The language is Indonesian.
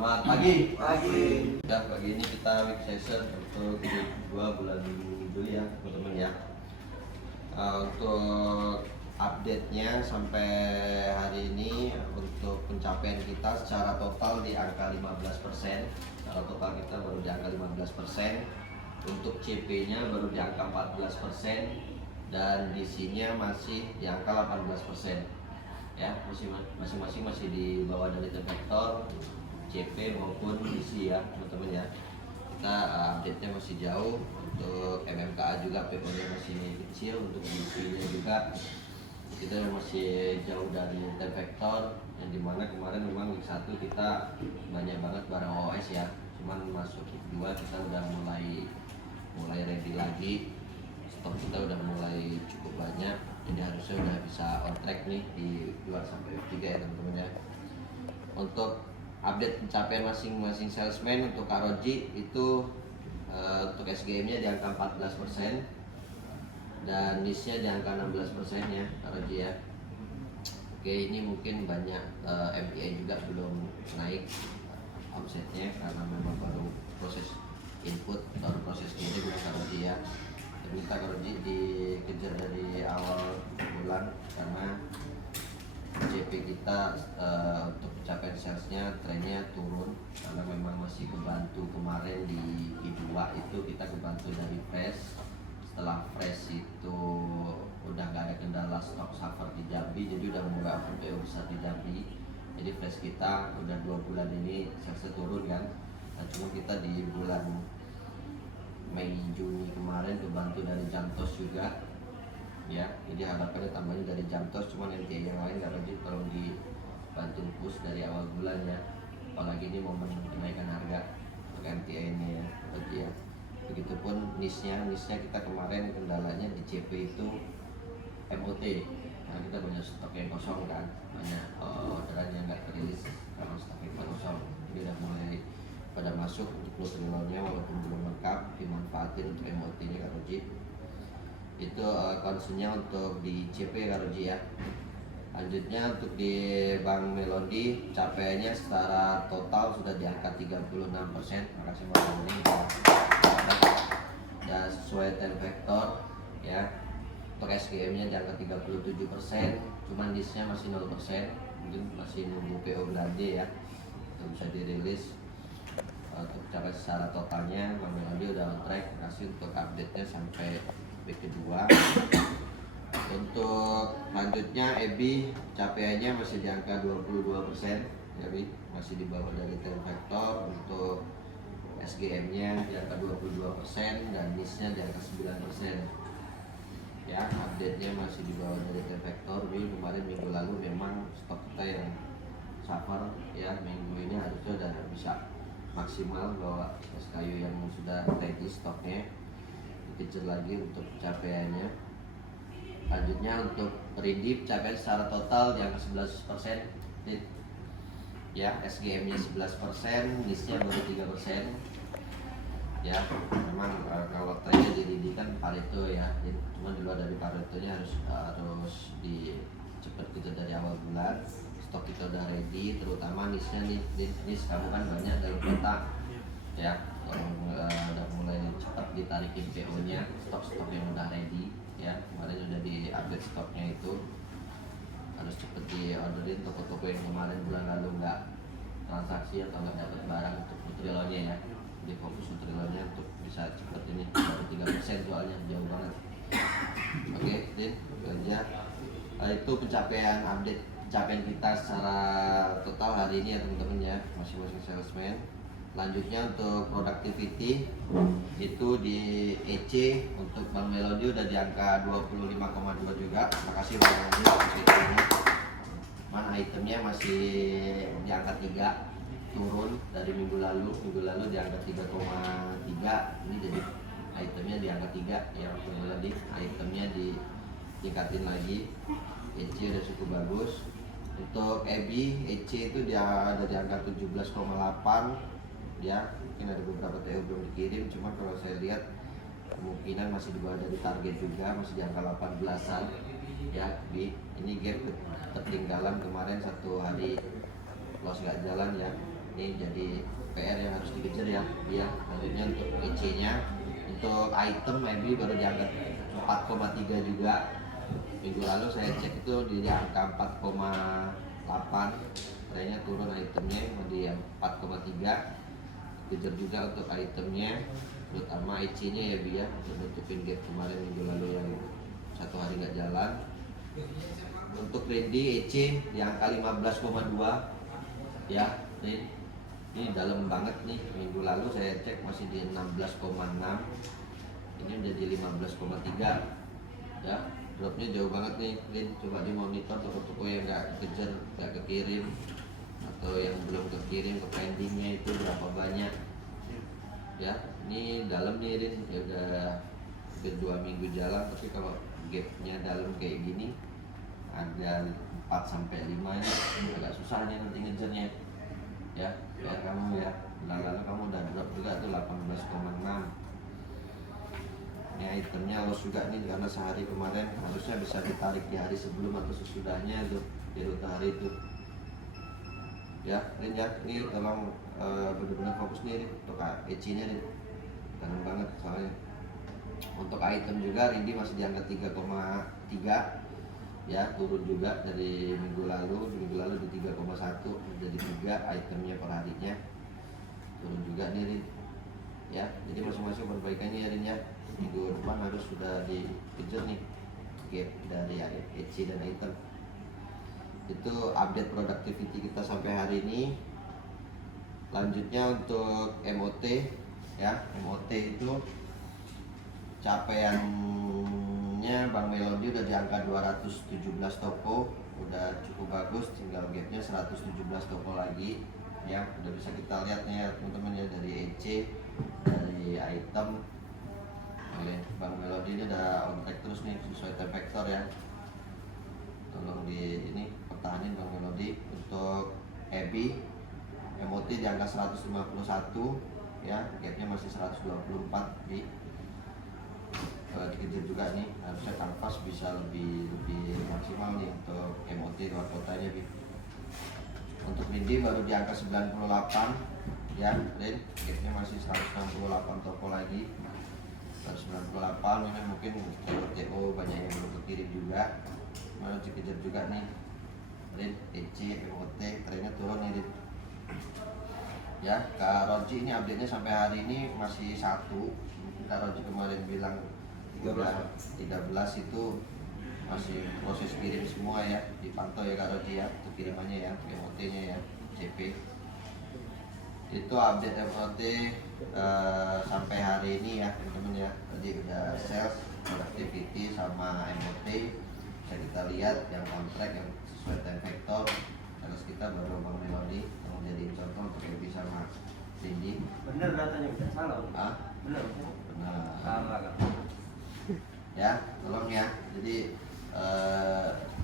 Selamat pagi. Pagi. Ya, pagi ini kita week session untuk week 2 bulan Juli ya, teman-teman ya. Untuk update-nya sampai hari ini untuk pencapaian kita secara total di angka 15%. Secara total kita baru di angka 15%. Untuk CP-nya baru di angka 14% dan DC-nya masih di angka 18%. Ya, masing-masing masih di bawah dari vektor CP maupun DC ya teman-teman ya. Kita update-nya masih jauh. Untuk MMKA juga PO-nya masih kecil. Untuk DC-nya juga kita masih jauh dari vektor, yang dimana kemarin memang week 1 kita banyak banget barang OS ya, cuman masuk week 2 kita udah mulai ready lagi, stok kita udah mulai cukup banyak, jadi harusnya udah bisa on track nih di 2 sampai 3 ya teman-teman ya. Untuk update pencapaian masing-masing salesman, untuk Karoji itu untuk SGM-nya di angka 14% dan NIS-nya di angka 16% ya Karoji ya. Oke, ini mungkin banyak MPA juga belum naik omsetnya karena memang baru proses input, baru proses kirim ya Karoji ya. Kita Karoji dikejar dari awal bulan karena CP kita untuk pencapaian salesnya trennya turun karena memang masih kebantu kemarin di I2 itu kita kebantu dari fresh. Setelah fresh itu udah nggak ada kendala stok suffer di Jambi, jadi udah mulai open PO besar di Jambi. Jadi fresh kita udah 2 bulan ini salesnya turun kan. Nah, cuma kita di bulan Mei Juni kemarin kebantu dari Jamtos juga ya, jadi harapannya tambahnya dari Jamtos, cuman MTA yang lain nggak wajib kalau dibantu push dari awal bulan ya, apalagi ini momen kenaikan harga untuk MTA ini ya bagi ya. Begitupun NIS-nya kita kemarin kendalanya di CP itu MOT, nah kita banyak stok yang kosong kan, banyak orderan yang nggak terilis karena stoknya kosong, jadi udah mulai pada masuk untuk nutrilonnya walaupun belum lengkap, dimanfaatin untuk MOT-nya Karoji. Itu concernnya untuk di CP Karoji ya. Lanjutnya untuk di Bank Melodi capaiannya secara total sudah di angka 36%. Makasih Bang Melodi dan sesuai vektor ya. Untuk SGM-nya di angka 37%, cuman NIS-nya masih 0%, mungkin masih nunggu PO grade ya, itu bisa dirilis. Untuk capai secara totalnya Bang Melodi udah on track, kasih untuk update-nya sampai week kedua. Untuk lanjutnya EBI capaiannya masih di angka 22%, jadi masih di bawah dari vektor. Untuk SGM-nya di angka 22% dan NIS-nya di angka 9%. Ya, update-nya masih di bawah dari vektor. Jadi kemarin minggu lalu memang stok kita yang suffer ya, minggu ini harusnya udah bisa maksimal bahwa SKU yang sudah ready stoknya dikejar lagi untuk capaiannya. Lanjutnya untuk Ridip capaian secara total yang 11% ya, SGM-nya 11%, NIS-nya baru 3% ya. Memang kalau trennya di Ridip kan Pareto ya, jadi cuma di luar dari Paretonya harus cepat kejar dari awal bulan. Stok kita udah ready, terutama NIS-nya nih, NIS kamu kan banyak dalam kota ya, udah mulai cepat ditarikin PO-nya, stok-stok yang udah ready ya, kemarin udah di update stoknya itu harus cepet di orderin. Toko-toko yang kemarin bulan lalu nggak transaksi atau nggak dapat barang untuk Nutrilonnya ya, di fokus Nutrilonnya untuk bisa cepet ini, baru 3% soalnya jauh banget. Oke, Din, itu aja. Itu update pencapaian kita secara total hari ini ya teman-teman ya, masing-masing salesman. Lanjutnya untuk productivity itu di EC untuk Bank Melodi udah di angka 25,2 juga. Makasih Bang Melodi. Mana itemnya masih di angka 3, turun dari minggu lalu di angka 3,3. Ini jadi itemnya di angka 3 ya Bang Melodi. Itemnya ditingkatin lagi. EC udah cukup bagus. Untuk EBI, EC itu dia ada di angka 17,8 ya, mungkin ada beberapa TO belum dikirim, cuma kalau saya lihat kemungkinan masih di bawah dari target juga, masih di angka 18-an ya. Ini gap ketinggalan kemarin 1 hari loss nggak jalan ya, ini jadi PR yang harus dikejar ya. Selanjutnya untuk EC nya, untuk item maybe baru di angka 4,3 juga. Minggu lalu saya cek itu di angka 4,8, trennya turun itemnya di 4,3. Kejar juga untuk itemnya, terutama EC nya ya untuk nutupin gap kemarin minggu lalu yang satu hari nggak jalan. Untuk Randy EC di angka 15,2 ya. Ini dalam banget nih. Minggu lalu saya cek masih di 16,6, ini udah di 15,3 ya. Dropnya jauh banget nih. Coba dimonitor toko-toko yang nggak kejar, nggak kekirim, atau yang belum kekirim ke pendingnya itu berapa banyak ya. Ini dalam nih Rin, ya udah hampir 2 minggu jalan, tapi kalau gapnya dalam kayak gini ada 4-5 ini agak susah nih nanti ngejarnya ya. Kamu ya lalu kamu udah drop juga tuh 18,6. Ini itemnya loss juga nih, karena sehari kemarin harusnya bisa ditarik di hari sebelum atau sesudahnya tuh di rute hari itu ya. Rin ya, ini tolong benar-benar fokus nih untuk EC nya nih, dalam banget soalnya. Untuk item juga Rindi masih di angka 3,3 ya, turun juga dari minggu lalu di 3,1 jadi 3 itemnya per harinya, turun juga nih Rin ya. Jadi masing-masing perbaikannya ya Rin ya, minggu depan harus sudah dikejar nih gap dari EC dan item. Itu update productivity kita sampai hari ini. Lanjutnya untuk MOT ya, MOT itu capaiannya Bang Melody udah di angka 217 toko, udah cukup bagus, tinggal gapnya 117 toko lagi ya. Udah bisa kita lihat nih ya teman-teman ya, dari EC, dari item oleh Bang Melody ini udah on track terus nih sesuai time vector ya. Tolong di ini pertahanin Bang Melody. Untuk EBI MOT di angka 151 ya, gapnya masih 124 di dikejar juga nih, harusnya kanvas bisa lebih maksimal nih untuk MOT luar kotanya Bi. Untuk Windy baru di angka 98 ya, Rin, gapnya masih 168 toko lagi, 198. Ini mungkin TO banyak yang belum kekirim juga, harus dikejar juga nih Rin. EC, MOT, trennya turun nih Rin ya. Kak Roji ini update nya sampai hari ini masih 1. Kak Roji kemarin bilang 13 itu masih proses kirim semua ya, dipantau ya Kak Roji ya, untuk kirimannya ya, MOT nya ya, CP. Itu update MOT sampai hari ini ya teman-teman ya. Tadi udah sales, productivity sama MOT bisa kita lihat yang kontrak yang sesuai time vector. Terus kita baru Bang Melody yang jadi contoh untuk yang bisa sama Cindy. Bener datanya, tidak salah. Ah? Bener. Benar. Salah kan? Ya, tolong ya. Jadi